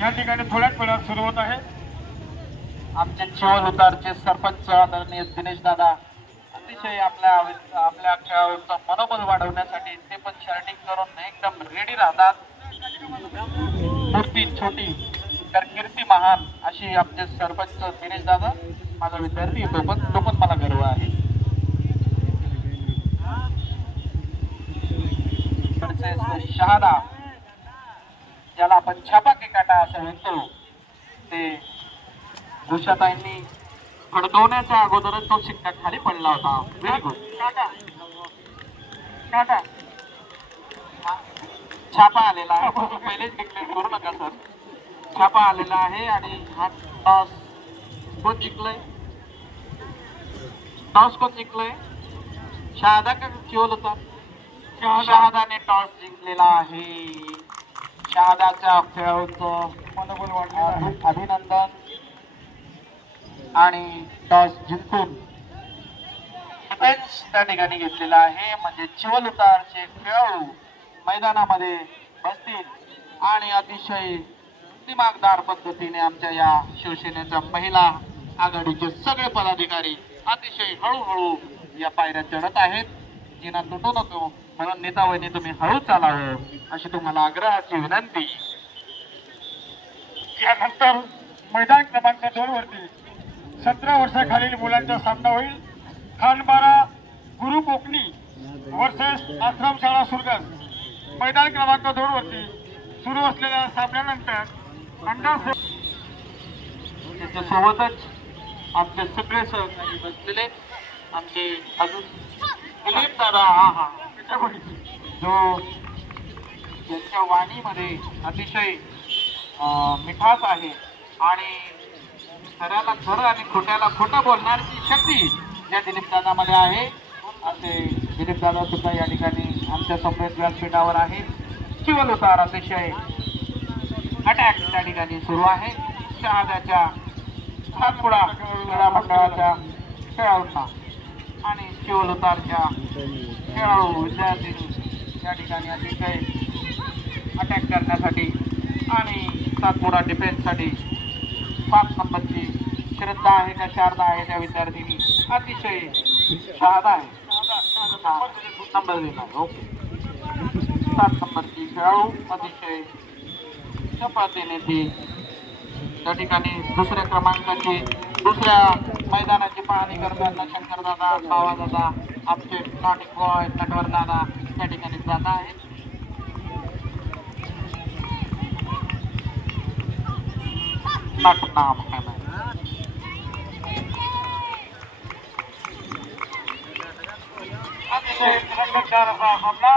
या ठिकाणी थोड्याच वेळात सुरू होत आहे. आमचे चिवल उतारचे सरपंच आदरणीय दिनेश दादा अतिशय आपल्या खेळाडूंचं मनोबल वाढवण्यासाठी ते पण शर्टिंग करून एकदम रेडी राहतात. मूर्ती छोटी तर कीर्ती महान अशी आमचे सरपंच दिनेश दादा माझा विद्यार्थी तो पण मला गर्व आहे. शहादा ज्याला आपण छापा किकाटा असं म्हणतो ते उषाताईंनी फडकवण्याच्या अगोदरच तो शिक्का खाली पडला होता. Very good. छापा आलेला आहे. पहिलेच डिक्लेअर करू नका सर. छापा आलेला आहे आणि हा टॉस कोण जिंकलंय? टॉस कोण जिंकलंय? शहादा का चिवल होता? शहादाने टॉस जिंकलेला आहे. शहादाच्या खेळाडूंचं मनोबल वाढलेलं अभिनंदन आणि टॉस जिंकून डिफेन्स त्या ठिकाणी घेतलेला आहे. म्हणजे चिवल उतारचे खेळाडू मैदानामध्ये बसतील आणि अतिशय दिमागदार पद्धतीने आमच्या या शिवसेनेच्या महिला आघाडीचे सगळे पदाधिकारी अतिशय हळूहळू या पायऱ्या चढत आहेत. जिना तुटू नको म्हणून नेता वहिनी तुम्ही हळू चालावं अशी तुम्हाला आग्रहाची विनंती. यानंतर मैदान क्रमांक 2 वरती 17 वर्षाखालील मुलांचा सामना होईल. खानबारा गुरु कोकणी वर्सेस आश्रमशाळा सुरगस. मैदान क्रमांक 2 वरती सुरू असलेल्या सामन्यानंतर अंडर त्याच्यासोबतच आमचे सगळे सहकारी बसलेले आमचे अजून दिलीप दादा जो त्यांच्या वाणीमध्ये अतिशय मिठास आहे आणि खऱ्याला खरं आणि खोट्याला खोटं बोलण्याची शक्ती या दिलीप दादामध्ये आहे. असे दिलीप दादा सुद्धा या ठिकाणी आमच्या समवेत व्यासपीठावर आहे. चिवल उतार अतिशय अटॅक त्या ठिकाणी सुरू आहे. शहादाच्या सातपुडा क्रीडा मंडळाच्या खेळाडूंना आणि चिवल उतारच्या खेळाडू विद्यार्थी या ठिकाणी अतिशय अटॅक करण्यासाठी आणि सातपुडा डिफेन्ससाठी 5 नंबरची श्रद्धा आहे का शारदा आहे त्या विद्यार्थ्यांनी अतिशय शहादा आहे नंबर दिला. ओके 7 नंबरची खेळाडू अतिशय चपळतेने ती त्या ठिकाणी दुसऱ्या क्रमांकाची दुसऱ्या मैदानाची पाहणी करताना शंकरदादा बावादादा आमचे नाटिक बॉय नटवर दादा त्या ठिकाणी जात आहेत. नाम है अतिशय रंगतदार असा सामना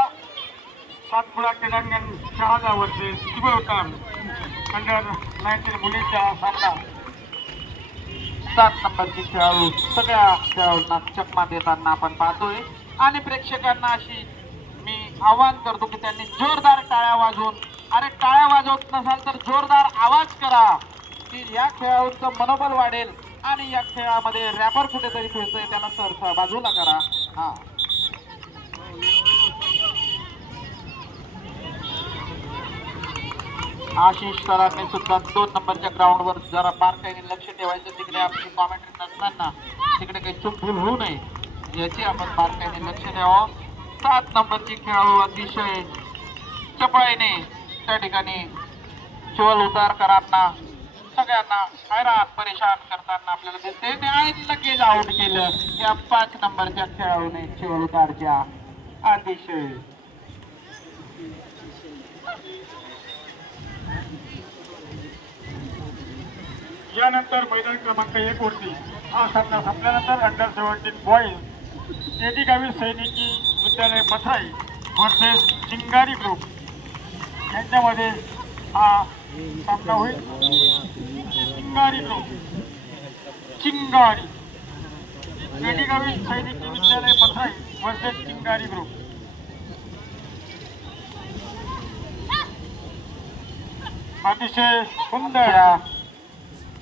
सातपुडा क्रीडांगण शहादा वर्सेस चिवल उतार अंडर 19 मुलींचा सामना. 7 नंबरची खेळाडू सगळ्या खेळाडूंना चकमा देताना आपण पाहतोय आणि प्रेक्षकांना अशी मी आवाहन करतो की त्यांनी जोरदार टाळ्या वाजवून अरे टाळ्या वाजवत नसाल तर जोरदार आवाज करा की या खेळाडूंचं मनोबल वाढेल आणि या खेळामध्ये रॅपर कुठेतरी खेळतोय त्याला सर बाजूला करा. हा आशिष सरांनी सुद्धा 2 नंबरच्या ग्राउंडवर जरा बारकाईने लक्ष ठेवायचं. तिकडे आपली कॉमेंट्री नसताना तिकडे काही चूक भूल होऊ नये याची आपण बारकाईने लक्ष द्यावं. 7 नंबरची खेळाडू अतिशय चपळाईने त्या ठिकाणी चिवल उतारकरांना सगळ्यांना हैराण परेशान करताना आपल्याला दिसते आणि लगेच आउट केलं या 5 नंबरच्या खेळाडूने चिवल उतारच्या. अतिशय यानंतर मैदान क्रमांक 1 वरती हा सामना संपल्यानंतर अंडर 17 बॉईज एटीगावी सैनिकी विद्यालय मथाई वर्सेस चिंगारी ग्रुप यांच्यामध्ये हा सामना होईल. चिंगारी ग्रुप चिंगारी एटीगावी सैनिकी विद्यालय मथाई वर्सेस चिंगारी ग्रुप. अतिशय सुंदर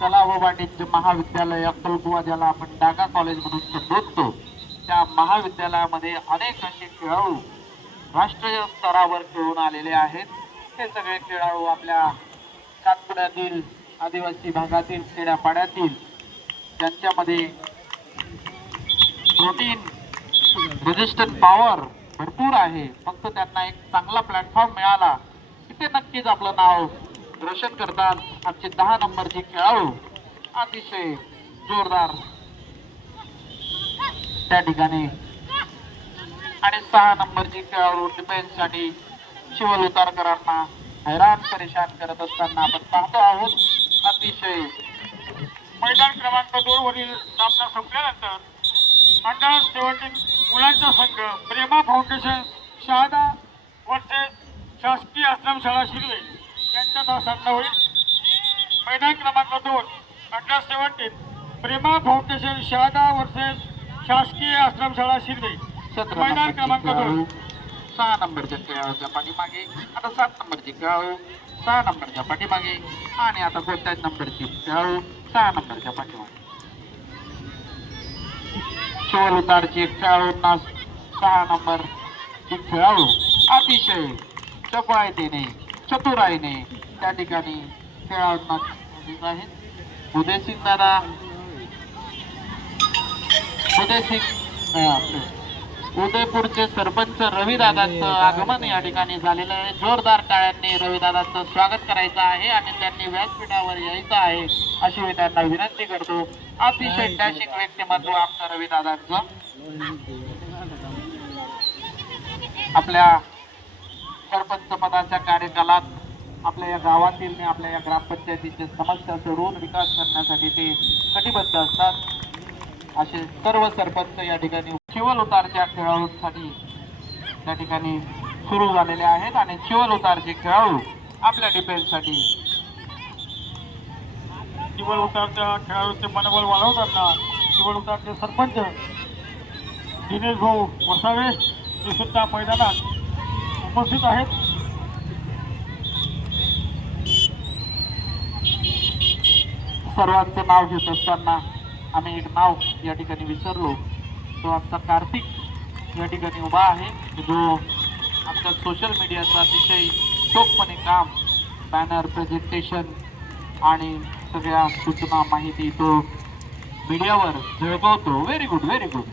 तलाववाडीचे महाविद्यालय अक्कलकुवा ज्याला आपण डागा कॉलेज म्हणून संबोधतो त्या महाविद्यालयामध्ये अनेक असे खेळाडू राष्ट्रीय स्तरावर खेळून आलेले आहेत. हे सगळे खेळाडू आपल्या तुकड्यातील आदिवासी भागातील खेड्यापाड्यातील ज्यांच्यामध्ये प्रोटीन रेजिस्टंट पॉवर भरपूर आहे, फक्त त्यांना एक चांगला प्लॅटफॉर्म मिळाला की ते नक्कीच आपलं नाव रोशन करतात. आमचे 10 नंबरचे खेळाडू अतिशय जोरदार त्या ठिकाणी आणि 6 नंबरची खेळाडू डिफेन्स साठी शिवल उतारकरांना हैराण परेशान करत असताना आपण पाहतो आहोत. अतिशय मैदान क्रमांक 2 वरील सामना संपल्यानंतर अंडर 17 मुलांचा संघ प्रेमा फाउंडेशन शहादा वर्सेस शासकीय आश्रमशाळा शिर्वे यांच्यात सामना होईल. मैदान क्रमांक 2 अंडर 17 प्रेमा फाउंडेशन शहादा वर्सेस शासकीय आश्रमशाळा शिर्वे. 17 मैदान क्रमांक 2 6 नंबरच्या खेळाडूच्या पाठीमागे, आता 7 नंबरची खेळाडू 6 नंबरच्या पाठीमागे आणि आता कोणत्याच नंबरची खेळाडू 6 नंबरच्या पाठीमागे. शिवल उतारची खेळाडूंना 6 नंबरची खेळाडू अतिशय चपळाईने चतुराईने त्या ठिकाणी खेळाडूंना दिसत आहेत. उदयसिंग दादा उदयपूरचे सरपंच रविदादांचं आगमन या ठिकाणी झालेलं आहे. जोरदार टाळ्यांनी रविदादांचं स्वागत करायचं आहे आणि त्यांनी व्यासपीठावर यायचं आहे अशी मी त्यांना विनंती करतो. अतिशय डॅशिंग व्यक्तिमत्व आमचं रविदादांचं. आपल्या सरपंच पदाच्या कार्यकालात आपल्या या गावातील आणि आपल्या या ग्रामपंचायतीच्या समस्या सोडवून विकास करण्यासाठी ते कटिबद्ध असतात. असे सर्व सरपंच या ठिकाणी शिवल उतारच्या खेळाडूंसाठी त्या ठिकाणी सुरू झालेले आहेत आणि शिवल उतारचे खेळाडू आपल्या डिफेन्ससाठी शिवल उतारच्या खेळाडूचे मनोबल वाढवताना शिवल उतारचे सरपंच दिनेश भाऊ वसावे हे सुद्धा मैदानात उपस्थित आहेत. सर्वांचं नाव घेत असताना आम्ही एक नाव या ठिकाणी विसरलो. तो आमचा कार्तिक या ठिकाणी उभा आहे, जो आमच्या सोशल मीडियाचं अतिशय चोखपणे काम, बॅनर प्रेझेंटेशन आणि सगळ्या सूचना माहिती तो मीडियावर झळकवतो. Very good, very good.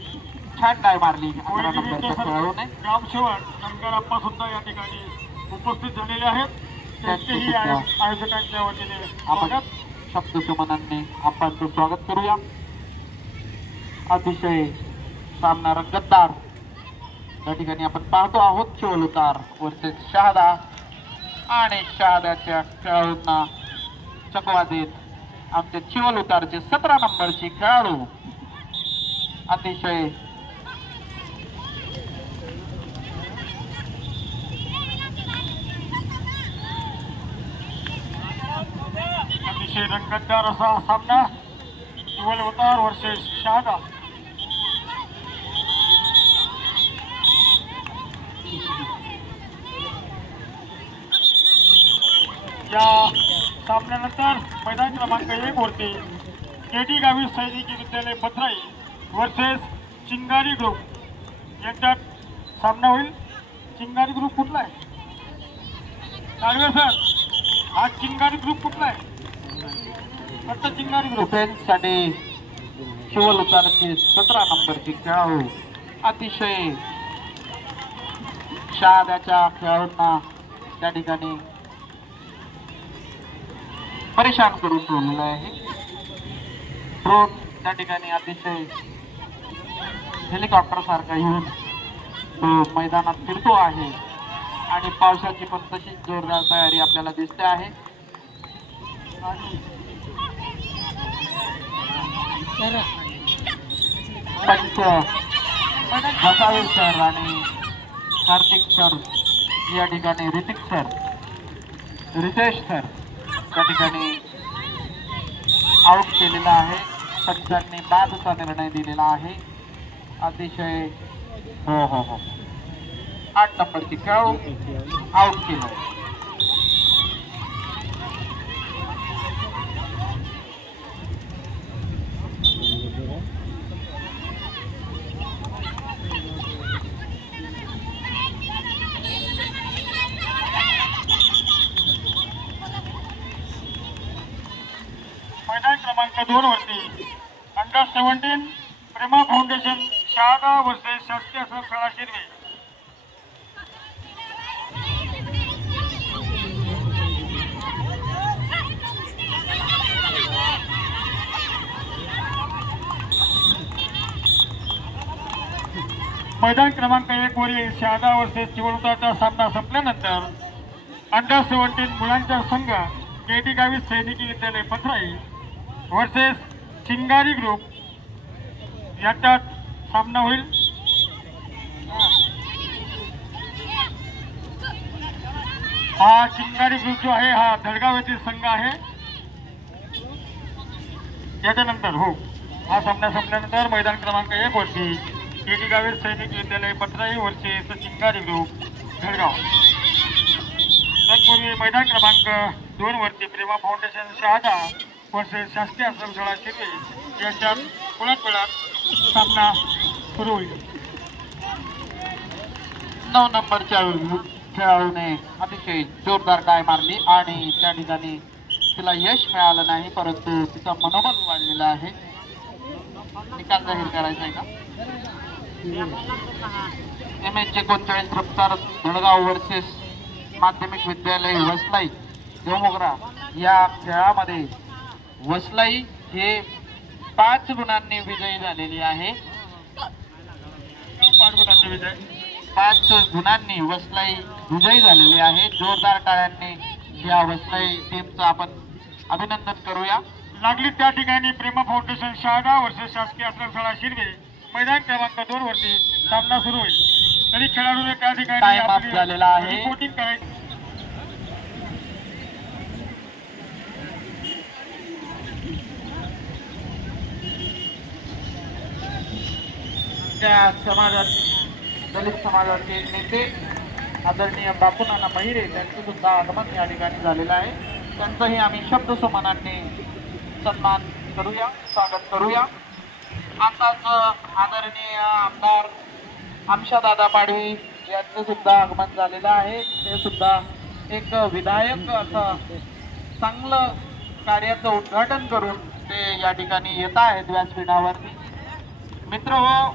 छान डाय मारली 11 नंबरच्या खेळाडूने. ग्रामसेवक शंकरप्पा सुद्धा या ठिकाणी उपस्थित झालेले आहेत. त्यांचेही आयोजकांच्या वतीने आपण शब्दसुमनांनी आपणचं स्वागत करूया. अतिशय सामना रंगतदार या ठिकाणी आपण पाहतो आहोत. शिवल उतार वर्सेस शहादा आणि शहादाच्या खेळाडूंना चकवा देत आमचे शिवल उतारचे 17 नंबरची खेळाडू अतिशय रंगतदार असा सामना शिवल उतार वर्सेस शहादा. या सामन्यानंतर मैदान क्रमांक 1 वरती केडी गावी सैनिकी विद्यालय भद्राई वर्सेस चिंगारी ग्रुप यांच्यात सामना होईल. चिंगारी ग्रुप कुठला आहे? काळवे सर, हा चिंगारी ग्रुप कुठला आहे? फक्त चिंगारी ग्रुप. डिफेन्ससाठी शिवल उतारचे 17 नंबरची खेळाडू अतिशय शहादाच्या खेळाडूंना त्या ठिकाणी परेशान करून ठेवलेलं आहे. ड्रोन त्या ठिकाणी अतिशय हेलिकॉप्टर सारखा येऊन तो मैदानात फिरतो आहे आणि पावसाची पण तशीच जोरदार तयारी आपल्याला दिसते आहे. पंच वसावे सर आणि कार्तिक सर या ठिकाणी ऋतिक सर, रितेश सर त्या ठिकाणी आउट केलेला आहे. पंचांनी बादचा निर्णय दिलेला आहे. अतिशय हो हो हो 8 नंबरची खेळाडू आउट केलं. क्रमांक 2 वरती अंडर 17 प्रेमा फाउंडेशन शहादा वर्सेस शासकीय आश्रमशाळा शिरवे. मैदान क्रमांक 1 वरील शहादा वर्सेस चिवळुताचा सामना संपल्यानंतर अंडर 17 मुलांचा संघ केटी गावित सैनिकी विद्यालय पथराई वर्सेस चिंगारी ग्रुप याच्यात सामना होईल. हा चिंगारी ग्रुप जो आहे हा धडगाव येथील संघ आहे. याच्यानंतर हा सामना संपल्यानंतर मैदान क्रमांक 1 वरती केटी गावित सैनिक विद्यालय पथराई वर्सेस चिंगारी ग्रुप धडगाव. तत्पूर्वी मैदान क्रमांक 2 वरती प्रेमा फाउंडेशन शहादा वर्सेस शासकीय आश्रमशाळा शिरवे यांच्यात पुण्यात सामना सुरू होईल. 9 नंबरच्या खेळाडूने अतिशय जोरदार काय मारली आणि त्या ठिकाणी तिला यश मिळालं नाही, परंतु तिचा मनोबल वाढलेला आहे. निकाल जाहीर करायचा आहे का? MH39 रफ्तार धडगाव वर्सेस माध्यमिक विद्यालय वसलाई देवमोगरा या खेळामध्ये वसलाई हे 5 गुणांनी विजयी झालेली आहे. 5 गुणांनी वसलाई विजयी झालेली आहे. जोरदार टाळ्यांनी या वसलाई टीमचं आपण अभिनंदन करूया. लागली त्या ठिकाणी प्रेमा फाउंडेशन शहादा वर्सेस शासकीय आश्रमशाळा शिरवे मैदान क्रमांक 2 वरती सामना सुरू होईल. तरी खेळाडूने त्या ठिकाणी टाइम अप झालेला आहे. रिपोर्टिंग करायची. त्या समाजाचे दलित समाजाचे नेते आदरणीय बापूनाना महिरे त्यांचं सुद्धा आगमन या ठिकाणी झालेलं आहे. त्यांचंही आम्ही शब्द समानांनी सन्मान करूया, स्वागत करूया. आताच आदरणीय आमदार आमशादादा पाडवी यांचं सुद्धा आगमन झालेलं आहे. ते सुद्धा एक विधायक असं चांगलं कार्याचं उद्घाटन करून ते या ठिकाणी येत आहेत व्यासपीठावरती. मित्र हो,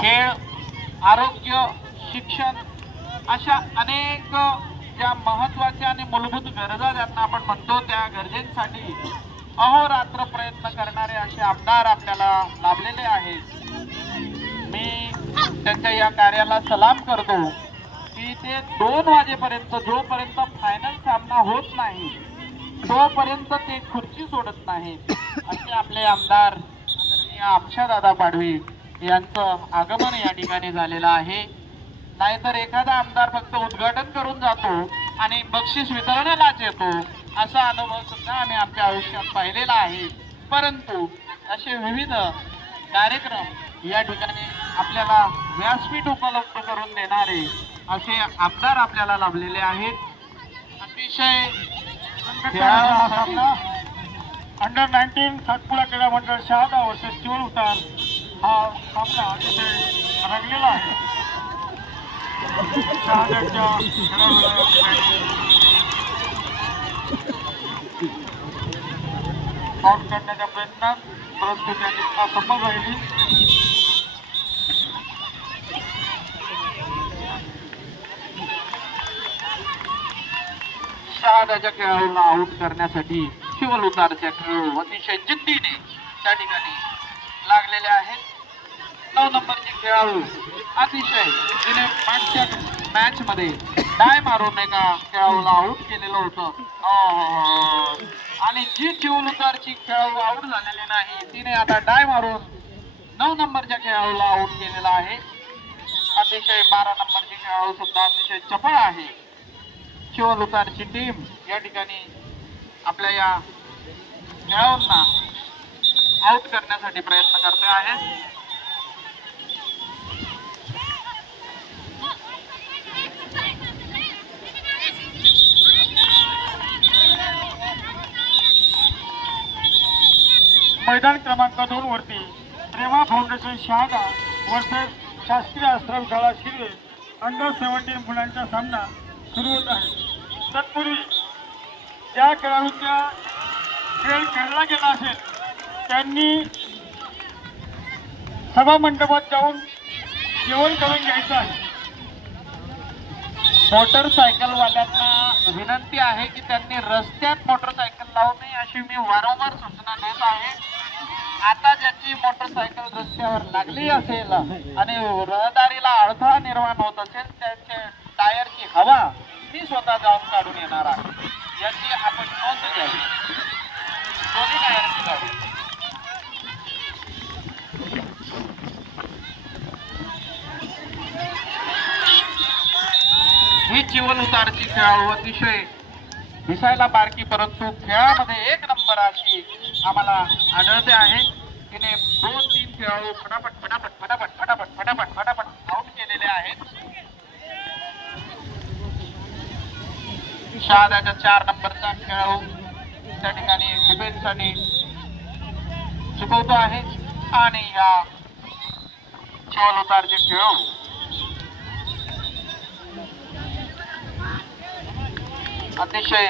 खेळ, आरोग्य, शिक्षण अशा अनेक ज्या महत्त्वाच्या आणि मूलभूत गरजा ज्यांना आपण म्हणतो त्या गरजेसाठी अहोरात्र प्रयत्न करणारे असे आमदार आपल्याला लाभलेले आहेत. मी त्यांच्या या कार्याला सलाम करतो की ते 2 वाजेपर्यंत जोपर्यंत फायनल सामना होत नाही तोपर्यंत ते खुर्ची सोडत नाहीत. असे आपले आमदार आमशादादा पाडवी यांचं आगमन या ठिकाणी झालेलं आहे. नाहीतर एखादा आमदार फक्त उद्घाटन करून जातो आणि बक्षीस वितरणालाच येतो, असा अनुभव सुद्धा आम्ही आमच्या आयुष्यात पाहिलेला आहे. परंतु असे विविध कार्यक्रम या ठिकाणी आपल्याला व्यासपीठ उपलब्ध करून देणारे असे आमदार आपल्याला लाभलेले आहेत. अतिशय अंडर 19 सातपुडा क्रीडा मंडळ शहादा वर्सेस चिवळुतार हा सामना अतिशय रंगलेला आहे. शहादाच्या आउट करण्याच्या प्रयत्नात परंतु त्यांनी असफल राहिली. शहादाच्या खेळाडूला आउट करण्यासाठी चिवळुतारच्या खेळाडू अतिशय जिद्दीने त्या ठिकाणी लागलेले आहेत. 9 नंबरचे खेळाडू अतिशय तिने मागच्या मॅच मध्ये डाय मारून एका खेळाडूला आउट केलेलं होतं आणि जी चिवळुतारची खेळाडू आउट झालेली नाही तिने आता डाय मारून 9 नंबरच्या खेळाडूला आउट केलेला आहे. अतिशय 12 नंबरचे खेळाडू सुद्धा अतिशय चपळ आहे. चिवळुतारची टीम या ठिकाणी आपल्या या खेळाडूंना आउट करण्यासाठी प्रयत्न करते आहे. मैदान क्रमांक 2 वरती प्रेमा फाउंडेशन शहादा वर्सेस शासकीय आश्रमशाळा शिरवे अंडर 17 मुलांचा सामना सुरू होत आहे. तत्पूर्वी ज्या खेळाडूंच्या खेळ खेळला गेला असेल त्यांनी सभा मंडपात जाऊन जेवण करून घ्यायचं आहे. मोटरसायकलवाल्यांना विनंती आहे की त्यांनी रस्त्यात मोटरसायकल लावू नये अशी मी वारंवार सूचना देत आहे. आता ज्याची मोटरसायकल रस्त्यावर लागली असेल आणि रहदारीला अडथळा निर्माण होत असेल त्यांच्या टायरची हवा मी स्वतः जाऊन काढून येणार आहे. याची आपण नोंद घ्यावी. दोन्ही टायरची गाडी ही जीवन उतारची खेळाडू अतिशय दिसायला बारकी परंतु खेळामध्ये एक नंबर अशी आम्हाला आढळते आहे. तिने 2-3 खेळाडू फटाफट फटाफट फटाफट फटाफट फटाफट फटाफट आउट केलेले आहेत. शहाद्याच्या 4 नंबरचा खेळाडू त्या ठिकाणी डिफेन्ससाठी चुकवतो आहे आणि या जीवन उतारचे खेळाडू अतिशय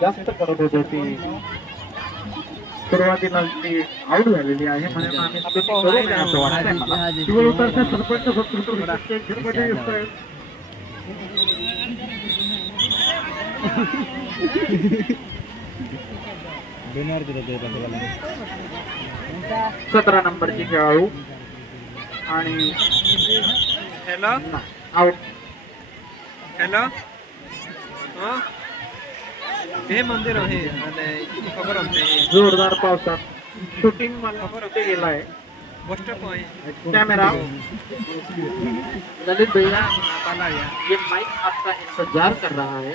जास्त करत होते ती सुरुवातीला ती आउट झालेली आहे म्हणून आम्ही करू नये असं वाटतंय मला. जीवन उतारचे सरपंच खेळमध्ये दिसत आहेत. सतरा नंबरची खेळाडू आणि हॅलो आउट. हॅलो हे मंदिर आहे आणि खबर आमचे जोरदार पावसात शूटिंग मला कुठे गेलाय. गोष्ट आहे कैमरा ललित भैया पाला या ये माइक आपका इंतजार कर रहा है.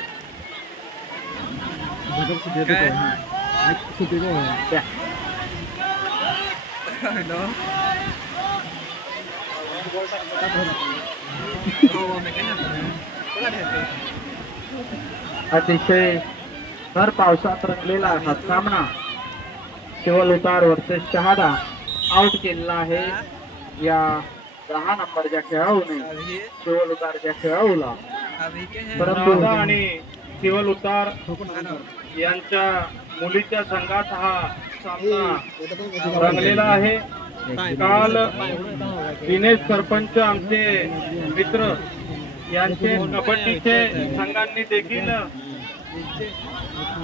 क्या? हॅलो हो मी काय अतिशय भर पावसात रंगलेला हा सामना केवळ उतार वर्सेस शहादा आउट केलेला आहे. या 10 नंबरच्या खेळाडूने केवळ उतारच्या खेळाडूला परंतु दादा आणि केवळ उतार यांच्या मुलीच्या संघात हा सामना रंगलेला आहे. काल दिनेश सरपंच आमचे मित्र यांचे कबड्डीचे संघांनी देखील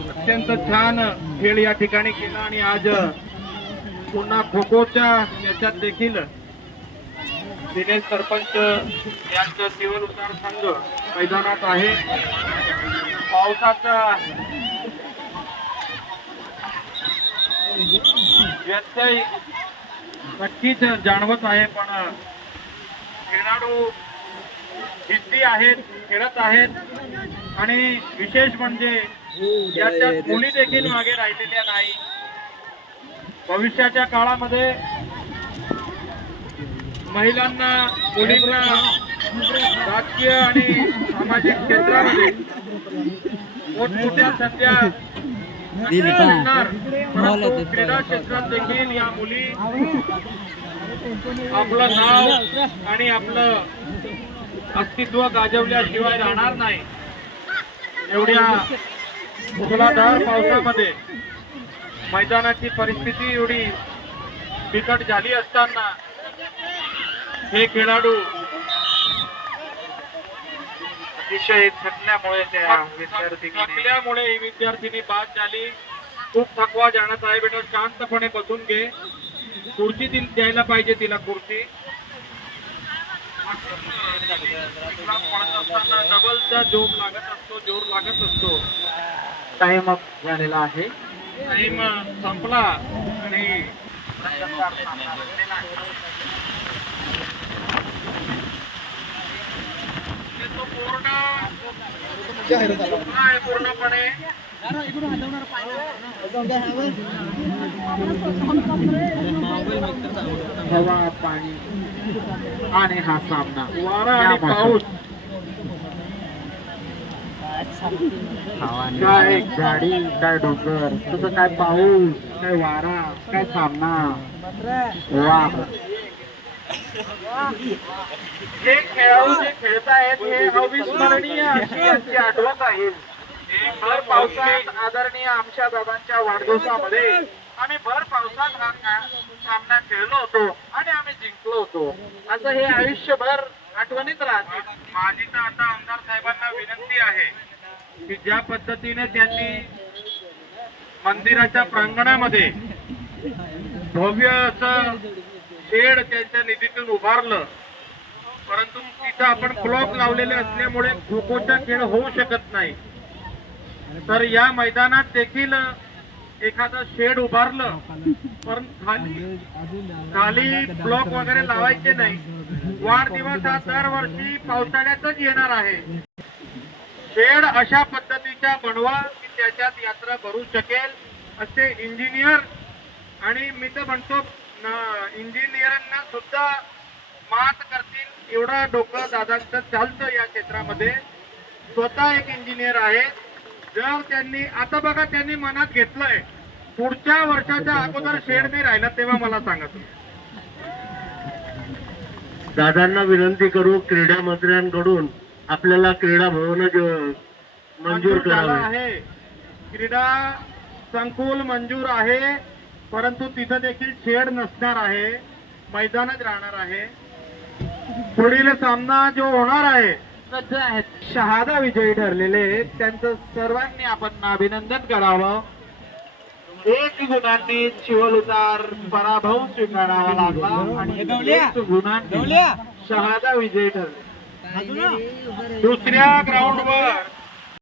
अत्यंत छान खेळ या ठिकाणी केला आणि आज पुन्हा खो खोच्या याच्यात देखील दिनेश सरपंच यांचं केवळ उतार संघ मैदानात आहे. पावसाचा व्यत्यय नक्कीच जाणवत आहे पण खेळाडू जिद्दी आहेत, खेळत आहेत आणि विशेष म्हणजे याच्यात मुली देखील मागे राहिलेल्या नाही. भविष्याच्या काळामध्ये महिलांना मुलींना राजकीय आणि सामाजिक क्षेत्रामध्ये मोठमोठ्या संध्या मिळणार. परंतु क्रीडा क्षेत्रात देखील या मुली आपलं नाव आणि आपलं अस्तित्व गाजवल्याशिवाय राहणार नाही. एवढ्या मुसळधार पावसामध्ये मैदानाची परिस्थिती एवढी बिकट झाली असताना हे खेळाडू अतिशय थकल्यामुळे त्या विद्यार्थिनीने थकल्यामुळे ही विद्यार्थिनी बाद झाली. खूप थकवा जाणत आहे बेटा, शांतपणे बसून घे. खुर्ची द्यायला पाहिजे तिला, खुर्ची. डबलचा जोर लागत असतो. टाइम अप झालेला आहे. टाइम संपला आणि तो पूर्णपणे हवा, पाणी आणि हा सामना वारा आणि पाऊस. काय गाडी, काय डोंगर, तसं काय पाऊस, काय वारा, काय सामना. वा, हे खेळाडू जे खेळत आहेत हे अविस्मरणीय अशी यांची आठवण आहे. भर पावसात आदरणीय आमच्या दादांच्या वाढदिवसामध्ये आम्ही भर पावसात हा सामना खेळलो होतो आणि आम्ही जिंकलो होतो. असं हे आयुष्यभर आठवणीत राहते. माझी तर आता आमदार साहेबांना विनंती आहे की ज्या पद्धतीने त्यांनी मंदिराच्या प्रांगणामध्ये भव्य असं शेड त्यांच्या निधीतून उभारलं, परंतु तिथं आपण क्लॉक लावलेले असल्यामुळे खो खोचा खेळ होऊ शकत नाही. तर या मैदानात देखील एखादं शेड उभारलं, पण खाली ब्लॉक वगैरे लावायचे नाही. वाढदिवस हा दरवर्षी पावसाळ्यातच येणार आहे. शेड अशा पद्धतीच्या बनवा की त्याच्यात यात्रा भरू शकेल असे इंजिनियर, आणि मी तर म्हणतो इंजिनियरांना सुद्धा मात करतील एवढं डोकं दादांचं चालतं या क्षेत्रामध्ये. स्वतः एक इंजिनियर आहे. जर त्यांनी आता बघा त्यांनी मनात घेतलंय पुढच्या वर्षाच्या अगोदर शेड नाही राहिला तेव्हा मला सांगा तुम्ही. दादांना विनंती करू क्रीडा मंत्र्यांकडून आपल्याला क्रीडा भवन मंजूर झालं करावे. आहे. क्रीडा संकुल मंजूर आहे, परंतु तिथं देखील शेड नसणार आहे, मैदानच राहणार आहे. पुढील सामना जो होणार आहे जे आहेत शहादा विजयी ठरलेले त्यांचं सर्वांनी आपण अभिनंदन करावं. 1 गुणांनी चिवलुतार पराभव स्वीकारावा लागला आणि 1 गुणांनी शहादा विजयी ठरले. दुसऱ्या ग्राउंडवर